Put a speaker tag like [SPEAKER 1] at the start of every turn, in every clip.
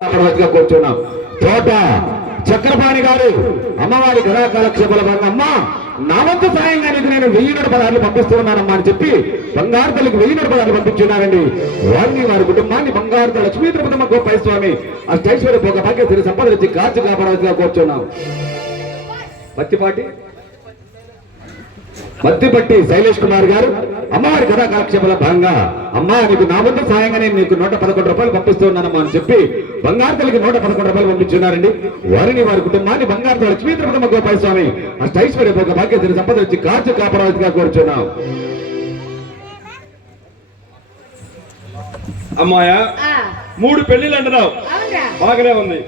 [SPEAKER 1] అమరావతిగా కూర్చున్నాం. తోట చక్రపాణి గారు అమ్మవారి కళా కాలక్షేపాల భాగంగా అమ్మ నా వంతు సాయంగా నీకు నేను వెయ్యి నూట పదార్లు అని చెప్పి బంగారు తల్లికి వెయ్యి నూట పదార్లు పంపించున్నారండి. వారిని వారి కుటుంబాన్ని బంగారు తల్లి లక్ష్మీ తిరుపతమ్మ గోపాయ స్వామి అష్టైశ్వర్య భోగ భాగ్య తిరిగి సంపద వచ్చి కాచి కాపరావతిగా కూర్చున్నాం. పత్తిపాటి మత్తిపట్టి శైలేష్ కుమార్ గారు అమ్మవారి కథా కాలక్షేపాల భాగంగా అమ్మా నీకు నా వంతు సాయంగా నేను నీకు నూట పదకొండు రూపాయలు పంపిస్తున్నానమ్మా అని చెప్పి బంగారు తల్లికి నూట పదకొండు రూపాయలు పంపించున్నారండి. వారిని వారి కుటుంబాన్ని బంగారు లక్ష్మీ తిరుపతమ్మ గోపాల స్వామి అష్టైశ్వర్య భోగ భాగ్య తిరిగి సంపద వచ్చి కాచి కాపరావతిగా కోరుచున్నాం.
[SPEAKER 2] అమ్మాయా మూడు పెళ్ళిళ్ళు అంటున్నావు. బాగానే ఉంది.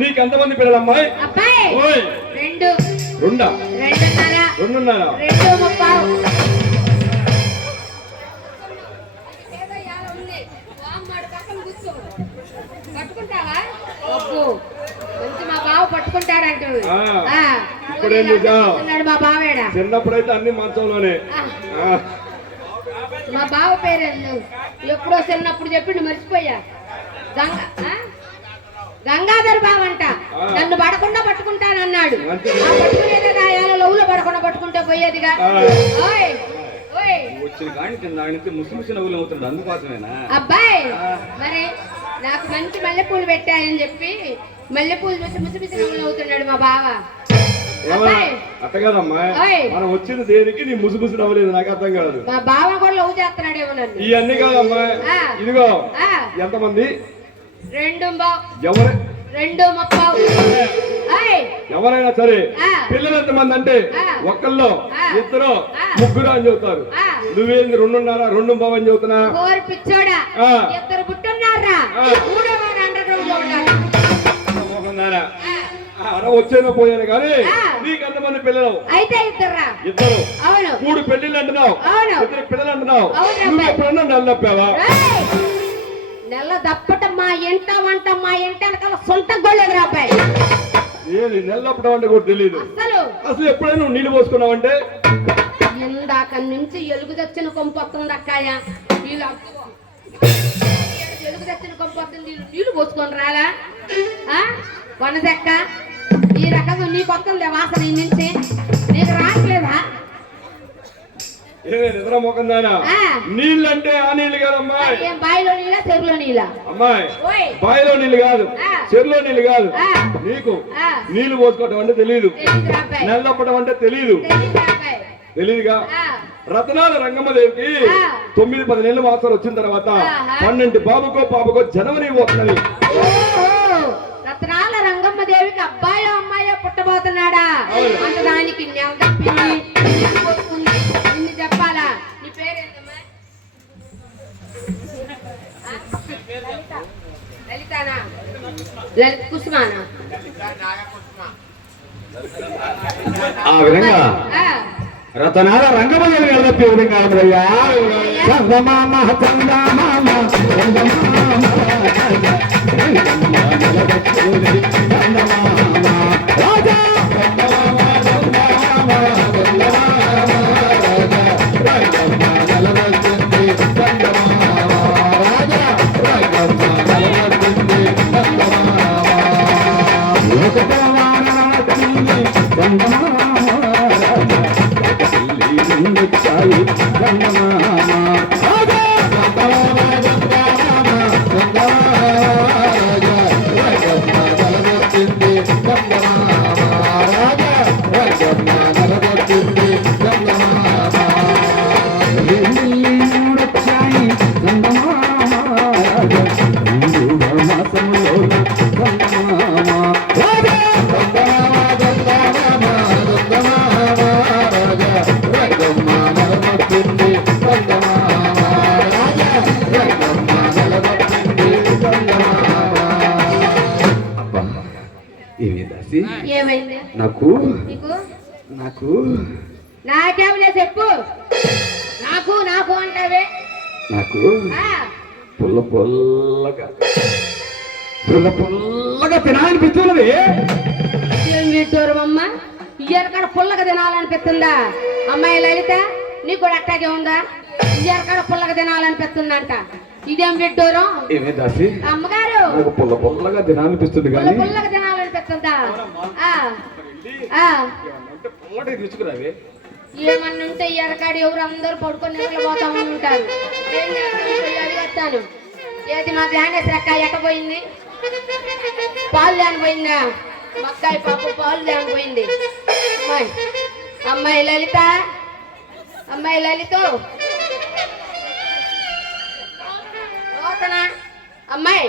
[SPEAKER 2] నీకు ఎంతమంది పిల్లలు అమ్మాయి
[SPEAKER 3] రెండున్నర.
[SPEAKER 2] రెండున్నారా?
[SPEAKER 3] అబ్బో కొంచెం మా బావ
[SPEAKER 2] ఇప్పుడేం?
[SPEAKER 3] ఉన్నాడు మా బావేడా.
[SPEAKER 2] చిన్నప్పుడైతే అన్ని మంచంలోనే.
[SPEAKER 3] మా బావ పేరు ఎప్పుడో చిన్నప్పుడు చెప్పిండు మర్చిపోయా. గంగ ఆ? గంగాధర్ బావంట. నన్ను పడకుండా పట్టుకుంటానన్నాడు. పట్టుకునేదే రాయాల లవ్వులో పడకుండా పట్టుకుంటే పోయేదిగా.
[SPEAKER 2] ఆ.
[SPEAKER 3] ఓయ్ ఓయ్.
[SPEAKER 2] వచ్చిన కింద ఆడితే ముసి ముసి నవ్వులు అవుతుంది అందుకోసమేనా?
[SPEAKER 3] అబ్బాయి. మరి నాకు మంచి మల్లెపూలు పెట్టాయని చెప్పి మల్లెపూలు చూసి ముసి ముసి నవ్వులు అవుతున్నాడు మా బావ.
[SPEAKER 2] మనం వచ్చింది దేనికి నీ నవ్వలేదు నాకు అర్థం కాదు
[SPEAKER 3] మా బావ కూడా లవ్ చేస్తున్నాడేమో నన్ను
[SPEAKER 2] ఇవన్నీ కాదమ్మా. ఇదిగో ఎంతమంది
[SPEAKER 3] రెండు
[SPEAKER 2] ఎవరు
[SPEAKER 3] రెండు ముప్పావు ఓయ్
[SPEAKER 2] ఎవరైనా సరే. పిల్లలు ఎంతమంది అంటే. ఒక్కళ్ళు. ఇద్దరు. ముగ్గురు అని చెబుతారు. నువ్వేంది రెండున్నారా రెండు బావ అని చెబుతున్నా
[SPEAKER 3] పిచ్చోడా. ఇద్దరు
[SPEAKER 2] వచ్చేదో పోయాను కానీ
[SPEAKER 3] ఆ.
[SPEAKER 2] నీకు ఎంతమంది పిల్లలు?
[SPEAKER 3] అయితే ఇద్దర్రా
[SPEAKER 2] ఇద్దరు.
[SPEAKER 3] అవును.
[SPEAKER 2] మూడు పెళ్ళిళ్ళు అంటున్నావు.
[SPEAKER 3] అవును.
[SPEAKER 2] ఇద్దరు పిల్లలు అంటున్నావు. నువ్వు. ఎప్పుడన్నా నల్లప్పావా!
[SPEAKER 3] నెల దప్పట మా ఇంట వంట మా వెనకాల సొంత గోళ్ళెదురు అబ్బాయి
[SPEAKER 2] ఏది? నెల్లప్పడం అంటే కూడా తెలియదు
[SPEAKER 3] అసలు
[SPEAKER 2] అసలు ఎప్పుడైనా నువ్వు నీళ్ళు పోసుకున్నావంటే?
[SPEAKER 3] ఇందాక నుంచి ఎలుగు తెచ్చిన కొంపు వస్తుంది అక్కాయ. వీళ్ళు తెచ్చిన వస్తుంది వీళ్ళు నీళ్ళు పోసుకొని రాలా? ఆ? వనదెక్క ఈ రకంగా నీకు వస్తుంది వాసన ఈ నుంచి? నీకు రావట్లేదా? ఆ.
[SPEAKER 2] నీళ్ళు నీళ్ళు కాదమ్మా.
[SPEAKER 3] నీళ్ళ నీళ్ళ?
[SPEAKER 2] అమ్మాయి నీళ్ళు కాదు. చెరులో నీళ్ళు కాదు.
[SPEAKER 3] ఆ.
[SPEAKER 2] నీకు
[SPEAKER 3] ఆ.
[SPEAKER 2] నీళ్ళు పోసుకోవటం అంటే తెలియదు నెల్లప్పడం అంటే తెలియదు తెలియదుగా
[SPEAKER 3] ఆ.
[SPEAKER 2] రత్నాల రంగమ్మదేవికి. తొమ్మిది పది నెలలు మాసాలు వచ్చిన తర్వాత. పన్నెండు బాబుకో పాపకో జనవరి పోతున్నది
[SPEAKER 3] రతనాల
[SPEAKER 1] రంగమయ్యలు నిలదప్పే విధంగా ఉన్నదయ్యా. చందమామ చందమామ చందమామ చందమామ
[SPEAKER 3] అమ్మ ఇయ్యరకాడ పుల్లగా తినాలనిపిస్తుందా? అమ్మాయి లలిత నీకు కూడా అట్టాగే ఉందా? ఇయ్యరకాడ పుల్లగా తినాలనిపిస్తుందంట. ఇదేం విడ్డూరం
[SPEAKER 1] ఏమే దాసి?
[SPEAKER 3] అమ్మగారు
[SPEAKER 1] నాకు పుల్ల పుల్లగా తినాలనిపిస్తుంది కానీ
[SPEAKER 3] పుల్లగా తినాలనిపిస్తుందా? ఆ, ఆ.
[SPEAKER 2] అంటే పొల్లటి తీసుకురావే
[SPEAKER 3] ఏమన్నా ఉంటే ఎరకాడి ఎవరు అందరూ పడుకొని నిద్రపోతా ఉంటారు ఏం చేస్తాను. ఏది మా జ్ఞానేశ్వర అక్క ఎట్ట పోయింది పాలు లేని పోయిందా? మక్కాయి పాప పాలు లేని పోయింది అమ్మాయి అమ్మాయి లలిత అమ్మాయి లలిత. అమ్మాయి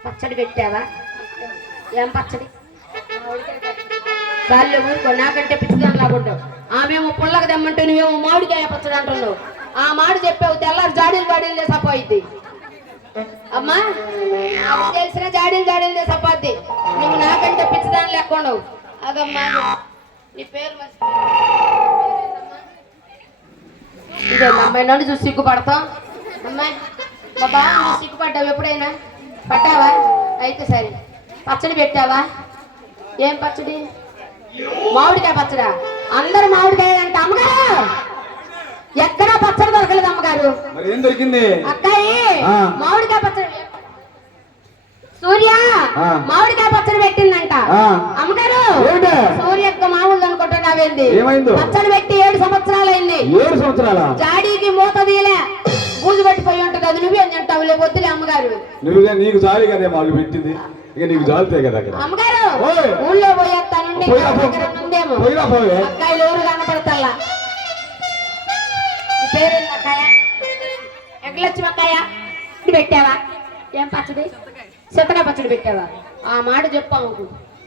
[SPEAKER 3] పచ్చడి పెట్టావా? ఏం పచ్చడి? చాలు ఊరుకో నాకంటే పిచ్చిదాని లాగుంటావు ఆమెమో పుల్లకి దమ్మంటే నువ్వేమో మామిడికాయ పచ్చడి అంటున్నావు. ఆ మాడు చెప్పావు తెల్లారు జాడీలు జాడీలు చేసపోయిద్ది అమ్మా నాకు తెలిసిన జాడీలు జాడీలు చేసపోద్ది నువ్వు నాకంటే పిచ్చిదాని లెక్కుండవు అదమ్మా నీ పేరు ఇదే అమ్మాయి నన్ను చూసి సిగ్గుపడతాం అమ్మాయి బాబా నువ్వు సిగ్గుపడ్డావు ఎప్పుడైనా? పడ్డావా? అయితే సరే. పచ్చడి పెట్టావా? ఏం పచ్చడి? మామిడికాయ పచ్చడా? అందరు మామిడికాయ అంటే అమ్మగారు! ఎక్కడా పచ్చడి దొరకలేదు అమ్మగారు.
[SPEAKER 1] మరి ఏం దొరికింది?
[SPEAKER 3] అక్కాయి. మామిడికాయ పచ్చడి. సూర్య. మామిడికాయ పచ్చడి పెట్టిందంట. అమ్మగారు
[SPEAKER 1] ఏమిటి?
[SPEAKER 3] సూర్యక్క మామూలు అనుకుంటున్నావేంది? పచ్చడి పెట్టి ఏడు సంవత్సరాలైంది
[SPEAKER 1] ఏడు సంవత్సరాల?
[SPEAKER 3] జాడీకి మూత తీయలే. బూజు పట్టిపోయి ఉంటది అది నువ్వేం తింటావు? లేకపోతే వద్దులే అమ్మగారు.
[SPEAKER 1] నువ్వుగా నీకు జాలి కదే మాకు పెట్టింది. ఇక నీకు జాలితే కదా
[SPEAKER 3] అమ్మగారు. ఊళ్ళో పోయేస్తానుండి అక్కాయిలు ఎవరు కనపడతల్లా? నీ పేరేంది అక్కాయ ఎగ్లొచ్చి అక్కాయ ఇది పెట్టావా? ఏం పచ్చడి? సత్తన పచ్చడి పెట్టావా? ఆ మాట చెప్పాము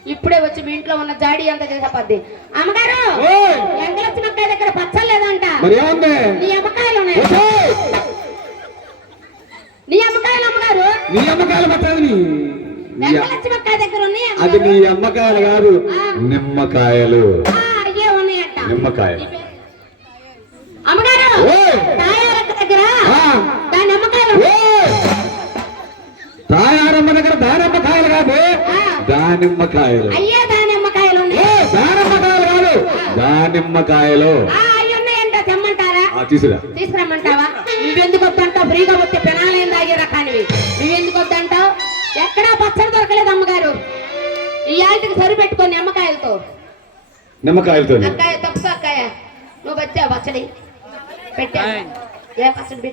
[SPEAKER 3] ఇప్పుడే వచ్చి మీ ఇంట్లో ఉన్న జాడీ అంతా చేసపద్ది అమ్మగారు
[SPEAKER 1] ఓయ్.
[SPEAKER 3] ఎంగలచ్చి అక్కాయ దగ్గర పచ్చడి లేదంట. నీ అమ్మకాయలు ఉన్నాయి! నీ అమ్మకాయలు అమ్మగారు.
[SPEAKER 1] నీ అమ్మకాయలు
[SPEAKER 3] ఉన్నాయి
[SPEAKER 1] అది నీ
[SPEAKER 3] అమ్మగారు.
[SPEAKER 1] అమ్మకాయలు కాదు. నిమ్మకాయలు.
[SPEAKER 3] ఆ, అయ్యే ఉన్నాయంట
[SPEAKER 1] నిమ్మకాయ
[SPEAKER 3] నీ పేరు? అమ్మగారు
[SPEAKER 1] ఓయ్!
[SPEAKER 3] తాయారక్క దగ్గర
[SPEAKER 1] ఆ.
[SPEAKER 3] దాని నమ్మకాయలు
[SPEAKER 1] ఓయ్! తాయారమ్మ దగ్గర? దానిమ్మకాయలు కాదు. దానిమ్మకాయలు! దానిమ్మకాయలు కాదు. దానిమ్మకాయలు తీసురా
[SPEAKER 3] తీసుకురమ్మంటావా? నువ్వెందుకు వద్దంటావు? ఫ్రీగా వస్తే పెనాలేం తాగే రకానివి. నువ్వెందుకు వద్దంటావు? ఎక్కడా పచ్చడి దొరకలేదు అమ్మగారు. ఈ ఆల్టికి సరి పెట్టుకొని నిమ్మకాయలతో
[SPEAKER 1] నిమ్మకాయలతో
[SPEAKER 3] అక్కాయ తప్పు అక్కాయ నువ్వు వచ్చావు పచ్చడి ఏ పచ్చడి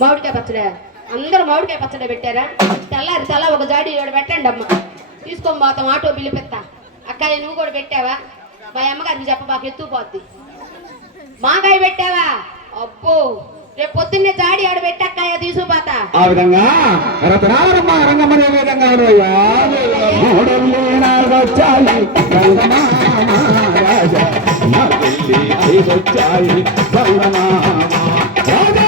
[SPEAKER 3] మామిడికాయ పచ్చడి? అందరూ మామిడికాయ పచ్చడి పెట్టారా? తెల్లారి తెల్ల ఒక జాడి ఈడ పెట్టండి అమ్మ. తీసుకొని పోతాం ఆటో బిల్లు పెత్తా అక్కాయ నువ్వు కూడా పెట్టావా? మా అమ్మగారికి చెప్పబాకు ఎత్తుకుపోద్ది మాకాయ పెట్టావా? అబ్బో రేపు పొద్దున్నే జాడి ఆడ పెట్టక్కాయ తీసుకుపోతా
[SPEAKER 1] ఆ విధంగా రతనారమ్మ రంగమ్మ ఏ విధంగా ఉన్నాయా? ఐదొచ్చాయి రంగమామ రాజా.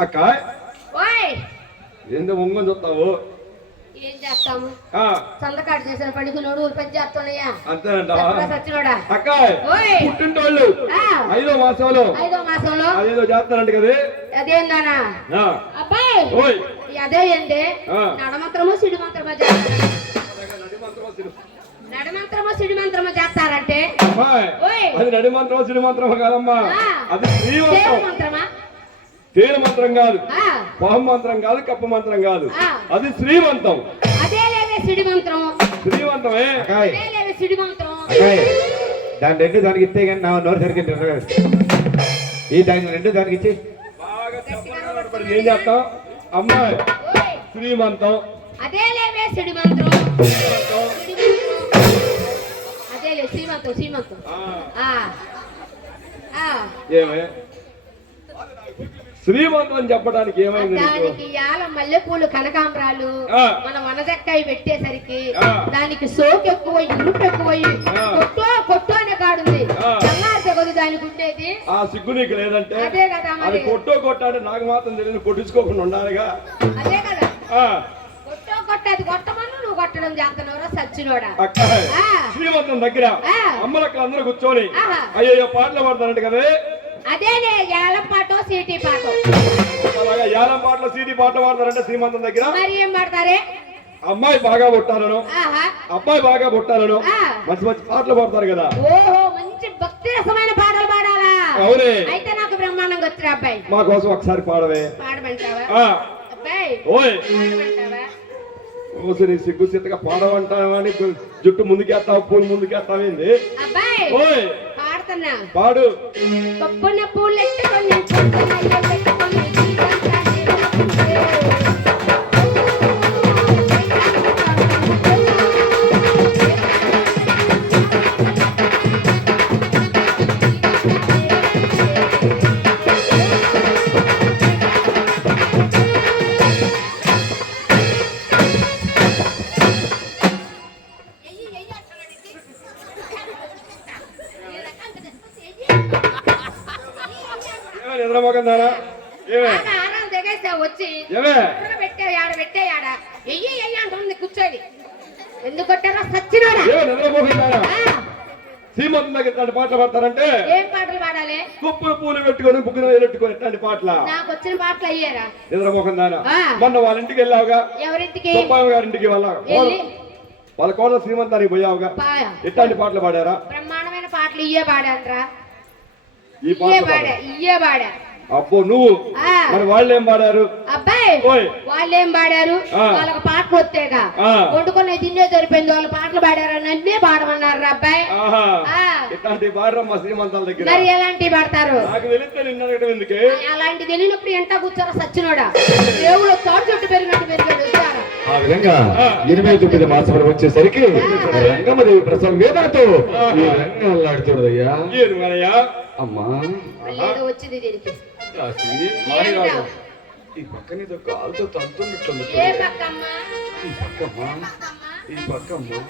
[SPEAKER 2] అక్క ఎంత ఒంగని చూస్తావు
[SPEAKER 3] సంతకాడు చేసిన పనికి నోడు
[SPEAKER 2] అక్క పుట్టింటోళ్ళు. ఐదో మాసంలో.
[SPEAKER 3] ఐదో మాసంలో.
[SPEAKER 2] అదేదో చేస్తారంట కదే.
[SPEAKER 3] అదేందానా అబ్బాయి. అదే
[SPEAKER 2] ఆ.
[SPEAKER 3] నడమంత్రమో సిడి మంత్రమో చేస్తారు నడమంత్రమో సిడి. మంత్రమో చేస్తారంటే.
[SPEAKER 2] అది సిడి కాదమ్మా. అది
[SPEAKER 3] మంత్రమా
[SPEAKER 2] తేన మంత్రం కాదు. పాహం మంత్రం కాదు కప్ప మంత్రం కాదు. అది శ్రీమంతం.
[SPEAKER 3] లేవే సిడి మంత్రం
[SPEAKER 1] అక్కాయ్, దాని రెండు దానికి ఇస్తే కానీ నా నోరు సరిగ్గా. ఈ దానికి రెండు దానికి ఇచ్చి.
[SPEAKER 2] బాగా చెప్పాలి మరి ఏం చేస్తాం అమ్మాయి శ్రీమంతం
[SPEAKER 3] అదే లేవే సిడి మంత్రం
[SPEAKER 2] శ్రీమంతం.
[SPEAKER 3] శ్రీమంతం శ్రీమంతం
[SPEAKER 2] ఆ,
[SPEAKER 3] ఆ. ఆ.
[SPEAKER 2] ఏమే? శ్రీమంతం అని చెప్పడానికి ఏమైంది నీకు
[SPEAKER 3] దానికి యాల మల్లెపూలు కనకాంబరాలు. మన వనజక్కాయ పెట్టేసరికి. దానికి సోకు ఎక్కువ ఇరుపు ఎక్కువ. కొట్టో కొట్టో అనే కాడుంది దానికి ఉండేది
[SPEAKER 2] ఆ సిగ్గు నీకు లేదంటే
[SPEAKER 3] అదే కదా
[SPEAKER 2] అది కొట్టో కొట్టాడు నాకు మాత్రం తెలియదు కొట్టించుకోకుండా ఉండాలిగా
[SPEAKER 3] అదే కదా కొట్టో కొట్ట అది కొట్టమను నువ్వు కొట్టడం చేస్తున్నావురా సచ్చినోడా.
[SPEAKER 2] శ్రీమంతం దగ్గర
[SPEAKER 3] ఆ.
[SPEAKER 2] అమ్మలక్కడ అందరూ కూర్చొని. అయ్యో పాటలు పాడతారంట కదే
[SPEAKER 3] అదేనే ఏలం పాటో సీటీ పాటో.
[SPEAKER 2] అలాగా పాటలు సీడీ పాటలు పాడతారంటే శ్రీమంతం దగ్గర?
[SPEAKER 3] మరి ఏం పాడతారే?
[SPEAKER 2] అమ్మాయి బాగా పుట్టాలను
[SPEAKER 3] ఆహా.
[SPEAKER 2] అబ్బాయి బాగా పుట్టాలను. మంచి మంచి పాటలు పాడతారు కదా.
[SPEAKER 3] ఓహో మంచి భక్తి రసమైన పాటలు పాడాలా?
[SPEAKER 2] అవునే.
[SPEAKER 3] అయితే నాకు బ్రహ్మాండంగా వచ్చిన అబ్బాయి.
[SPEAKER 2] మా కోసం ఒకసారి పాడవే.
[SPEAKER 3] పాడమంటావా?
[SPEAKER 2] ఓయ్.
[SPEAKER 3] పాడమంటావా?
[SPEAKER 2] ఓసిని సిగ్గు సిద్ధగా పాడమంటావని జుట్టు ముందుకేస్తావు పూలు ముందుకేస్తావేంది
[SPEAKER 3] అబ్బాయి.
[SPEAKER 2] ఓయ్.
[SPEAKER 3] పాడుతున్నా
[SPEAKER 2] పాడు.
[SPEAKER 3] పప్పున పూలెట్టుకొని దిగేసావు వచ్చి అంటుంది కూర్చోడి ఎందుకు కొట్టారో
[SPEAKER 2] ఇట్లాంటి పాటలు పాడతారంటే?
[SPEAKER 3] ఏం పాటలు పాడాలి?
[SPEAKER 2] కుప్పులు పూలు పెట్టుకొని బుగ్గున వేలెట్టుకొని ఇట్లాంటి పాటల?
[SPEAKER 3] నాకు వచ్చిన పాటలు అయ్యారా?
[SPEAKER 2] నిద్రమోకం దానా
[SPEAKER 3] ఆ.
[SPEAKER 2] మొన్న వాళ్ళ ఇంటికి వెళ్ళావుగా?
[SPEAKER 3] ఎవరింటికి?
[SPEAKER 2] సుబ్బాయి గారింటికి వాళ్ళ.
[SPEAKER 3] వెళ్ళి
[SPEAKER 2] వాళ్ళ కోడలు శ్రీమంతానికి పోయావుగా?
[SPEAKER 3] పాయ
[SPEAKER 2] ఎట్లాంటి పాటలు పాడారా?
[SPEAKER 3] బ్రహ్మాండమైన పాటలు ఇయ్యే పాడాన్రా.
[SPEAKER 2] ఈ
[SPEAKER 3] పాడా
[SPEAKER 2] పాడారా?
[SPEAKER 3] ఇయ్యే పాడా.
[SPEAKER 2] అబ్బో నువ్వు? మరి వాళ్ళు ఏం పాడారు?
[SPEAKER 3] అబ్బాయి. వాళ్ళేం పాడారు?
[SPEAKER 2] ఆ.
[SPEAKER 3] వాళ్ళకి పాటలు వస్తేగా
[SPEAKER 2] ఆ.
[SPEAKER 3] వండుకునే తినే సరిపోయింది. వాళ్ళు పాటలు పాడారని అన్నే పాడమన్నారు అబ్బాయి.
[SPEAKER 2] ఇట్లాంటి పాడరమ్మా శ్రీమంతాల దగ్గర.
[SPEAKER 3] మరి ఎలాంటివి పాడతారు?
[SPEAKER 2] నాకు వెళితే నిన్న ఎందుకే?
[SPEAKER 3] అలాంటి తెలియనప్పుడు ఎంట కూర్చోరా సచ్చినోడా. దేవుడు తోట చుట్టూ పెరిగినట్టు పెరిగాడు
[SPEAKER 1] ఆ విధంగా ఎనిమిది తొమ్మిది మాసం వచ్చేసరికి రంగమదేవి ప్రసవం వేదనతో ఈ రంగం అల్లాడుతున్నదయ్యా అమ్మా.
[SPEAKER 3] వచ్చింది దీనికి.
[SPEAKER 1] ఈ పక్కన ఏదో కాలుతో
[SPEAKER 3] పక్కమ్మా?
[SPEAKER 1] ఈ పక్కమ్మా ఈ పక్కమ్మా.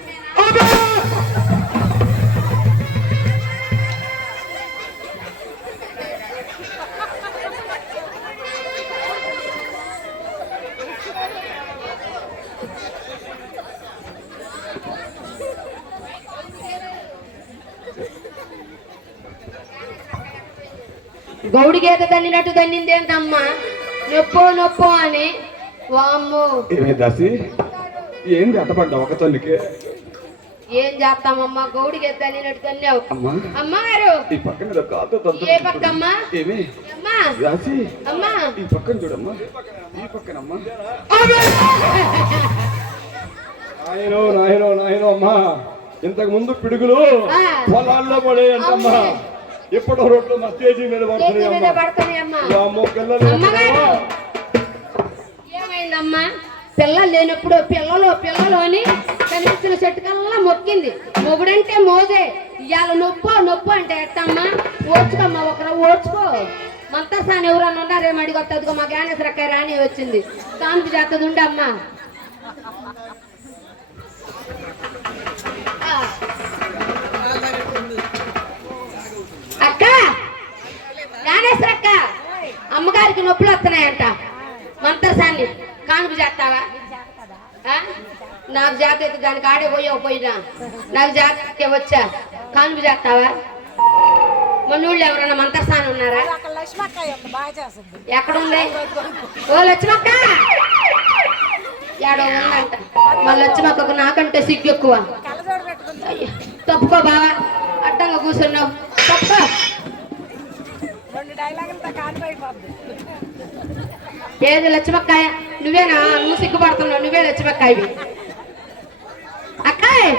[SPEAKER 3] గౌడి గేద దన్నినట్టు దన్నిందేంటమ్మా నొప్పో నొప్పో అని. వామ్మో.
[SPEAKER 1] ఏమే దాసి? ఏంది అట్టపడ్డా ఒక తల్లికి?
[SPEAKER 3] ఏం చేస్తామమ్మా? గౌడి గేద దన్నినట్టు దన్నావు
[SPEAKER 1] అమ్మా
[SPEAKER 3] అమ్మగారు
[SPEAKER 1] ఈ పక్కన ఏదో కాలుతో
[SPEAKER 3] ఏ పక్కమ్మా?
[SPEAKER 1] ఏమే?
[SPEAKER 3] అమ్మా.
[SPEAKER 1] దాసి?
[SPEAKER 3] అమ్మా.
[SPEAKER 1] ఈ పక్కన చూడమ్మా. ఈ పక్కనమ్మా.
[SPEAKER 2] నాయనో నాయనో నాయనో అమ్మా. ఇంతకు ముందు పిడుగులు. పొలాల్లో పడేయంటమ్మా. ఇప్పుడు రోడ్లు మా స్టేజీ మీద పడుతున్నాయి
[SPEAKER 3] మీద
[SPEAKER 2] అమ్మా. పిల్లలు
[SPEAKER 3] ఏమైందమ్మా? పిల్లలు లేనప్పుడు పిల్లలు పిల్లలు అని కనిపించిన చెట్టు కల్లా మొక్కింది. మొగుడంటే మోజే ఇవాళ నొప్పు నొప్పు అంటే ఎట్టమ్మా? ఓర్చుకోమ్మా ఒకరు ఓర్చుకో. మంతసాని ఎవరన్నా ఉన్నారేమో అడిగొత్తదుగో మా జ్ఞానేశ్వరకాయ రాణి వచ్చింది. కాన్పు చేస్తుంది ఉండమ్మా అక్క జ్ఞానేశ్వర అక్క అమ్మగారికి నొప్పులు వస్తున్నాయంట. మంత్రసాన్ని కానుపు చేస్తావా? నాకు జాగ్రత్త దానికి ఆడే పోయావు పోయినా. నాకు జాగ్రత్త వచ్చా. కానుపు చేస్తావా? మన ఊళ్ళో ఎవరన్నా మంత్రస్థానం ఉన్నారా? ఎక్కడుంది? ఓ లక్ష్మక్క! ఏడో ఉందంట. మా లక్ష్మక్కకు నాకంటే సిగ్గు ఎక్కువ. తప్పుకో బావా. అడ్డంగా కూర్చున్నావు తప్పుకో
[SPEAKER 4] రెండు డైలాగులతో కానిపోయిపోద్ది
[SPEAKER 3] ఏది లక్ష్మక్కాయ నువ్వేనా? నువ్వు సిగ్గుపడుతున్నావు. నువ్వే లక్ష్మక్కాయవి అక్కాయ్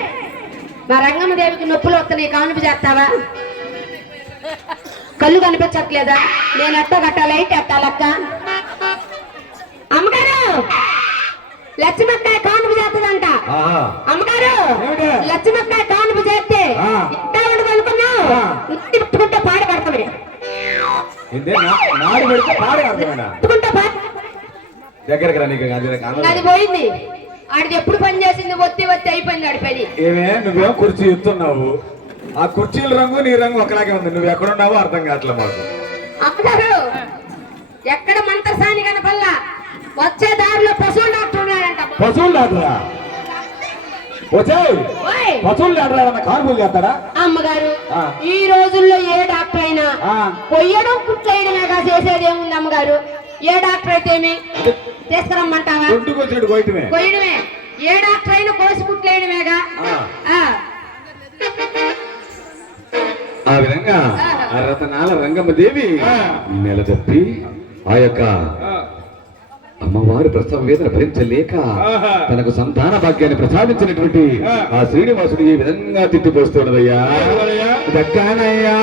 [SPEAKER 3] మా రంగమ్మ దేవికి నొప్పులు వస్తున్నాయి. కానుపు చేస్తావా? కళ్ళు కనిపించట్లేదా? నేను ఎట్ట కట్టాలి లైట్ ఎట్టాలక్క అమ్మగారు లక్ష్మక్కాయ కానుపు చేస్తుందంట. అమ్మగారు? లక్ష్మక్కాయ కానుపు చేస్తే
[SPEAKER 1] ఆ.
[SPEAKER 3] ఇట్టా ఉండదు అనుకున్నావు
[SPEAKER 1] ఆ.
[SPEAKER 3] ఇంటి పెట్టుకుంటే పాడి పడుతుంది.
[SPEAKER 1] ఇదే నా- నాడు పెడితే పాడే అర్థమైనా
[SPEAKER 3] పెట్టుకుంటే పాడి
[SPEAKER 1] దగ్గరికి రా నీకు అది
[SPEAKER 3] పోయింది. ఆడిది ఎప్పుడు పని చేసింది? ఒత్తి ఒత్తి అయిపోయింది ఆడి పని.
[SPEAKER 1] ఏమే నువ్వేం కుర్చీ ఎత్తున్నావు? ఆ కుర్చీల రంగు నీ రంగు ఒకలాగే ఉంది. నువ్వు ఎక్కడున్నావో అర్థం కావట్లే మాకు.
[SPEAKER 3] అమ్మగారు ఎక్కడ మంత్రసాని కనపల్లా? వచ్చే దారిలో పశువులు డాక్టర్ ఉన్నాడంట
[SPEAKER 1] పశువులు డాక్టరా వచ్చాయి. పశువులు డాక్టర్ ఏమన్నా కాన్పులు చేస్తాడా
[SPEAKER 3] అమ్మగారు. ఈ రోజుల్లో ఏ డాక్టర్ అయినా. పొయ్యడం కుట్లేయడమేగా చేసేది ఏముంది అమ్మగారు? ఏ డాక్టర్ అయితే ఏమి తీసుకురమ్మంటావా?
[SPEAKER 2] కొయ్యటమే
[SPEAKER 3] కొయ్యడమే ఏ డాక్టర్ అయినా కోసి కుట్లేయడమేగా ఆ,
[SPEAKER 1] విధంగా రతనాల రంగమ్మ దేవి నెలదప్పి ఆ యొక్క అమ్మవారి ప్రసవ వేదన భరించలేక. తనకు సంతాన భాగ్యాన్ని ప్రసాదించినటువంటి ఆ. శ్రీనివాసుడు ఈ విధంగా తిట్టిపోస్తున్నదయ్యా దక్కనయ్యా.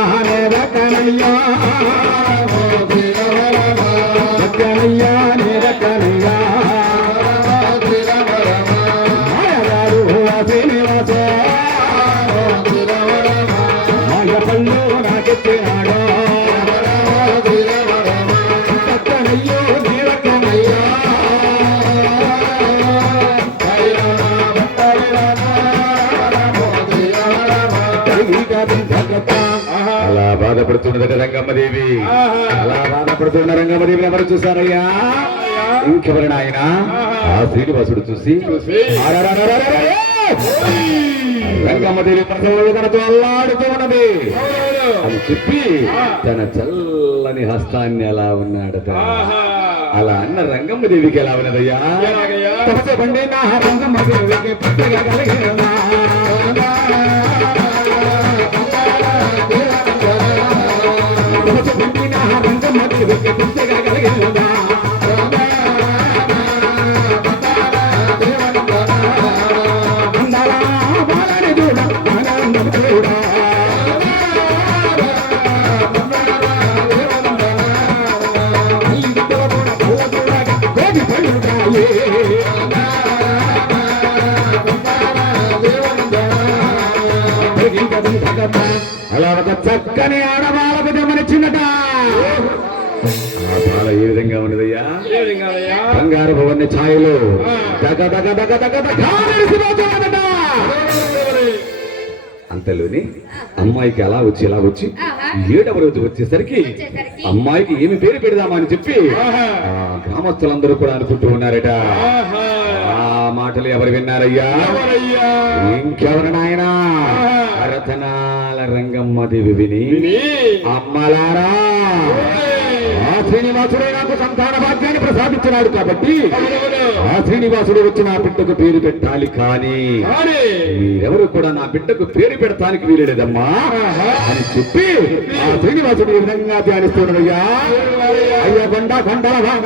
[SPEAKER 1] అలా బాధపడుతున్న ఎవరు చూసారయ్యా ఇంకెవరు నాయన? ఆ శ్రీనివాసుడు చూసి ప్రసవ వేదనతో అల్లాడుతూ ఉన్నది. అని చెప్పి తన చల్లని హస్తాన్ని అలా ఉన్నాడట.
[SPEAKER 2] ఆహా.
[SPEAKER 1] అలా అన్న రంగమ్మదేవికి ఎలా ఉన్నదయ్యా?
[SPEAKER 2] ఎలాగయ్యా?
[SPEAKER 1] తపసపండి నా రంగమ్మదేవికి పుట్టిగా కలిగినదా? అలా ఒక చక్కని ఆడవా భవన్ని ఛాయలు దగ దగ దగ దగ దగ మెరిసిపోతున్నదట. అంతలోని అమ్మాయికి అలా వచ్చి ఇలా వచ్చి. ఏడవ రోజు వచ్చేసరికి అమ్మాయికి ఏమి పేరు పెడదామా అని చెప్పి గ్రామస్తులందరూ కూడా అనుకుంటూ ఉన్నారట. ఆ మాటలు ఎవరు విన్నారయ్యా? ఇంకెవరు నాయనా రతనాల రంగమ్మ దేవి విని. అమ్మలారా ఆ శ్రీనివాసుడే నాకు సంతాన భాగ్యాన్ని ప్రసాదించినాడు కాబట్టి. ఆ శ్రీనివాసుడు వచ్చి నా బిడ్డకు పేరు పెట్టాలి కానీ
[SPEAKER 2] కానీ
[SPEAKER 1] మీరెవరు కూడా నా బిడ్డకు పేరు పెడతానికి వీలేదమ్మా అని చెప్పి ఆ శ్రీనివాసుడు ఈ విధంగా ధ్యానిస్తున్నాడయ్యా. అయ్యా కొండ కొండల వాడ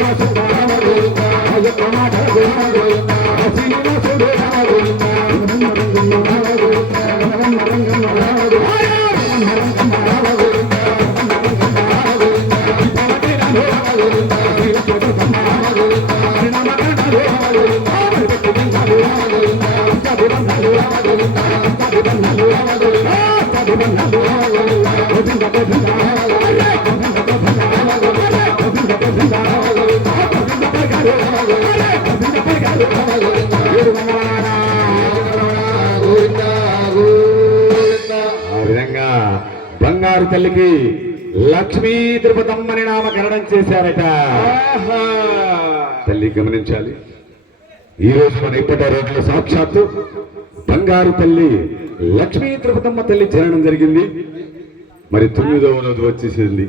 [SPEAKER 1] బంగారు తల్లికి లక్ష్మీ తిరుపతమ్మని నామకరణం చేశారట. తల్లి గమనించాలి ఈ రోజు మన ఇప్పటి రోజుల్లో సాక్షాత్తు బంగారు తల్లి లక్ష్మీ తిరుపతమ్మ తల్లి జననం జరిగింది. మరి తొమ్మిదవ రోజు వచ్చేసింది.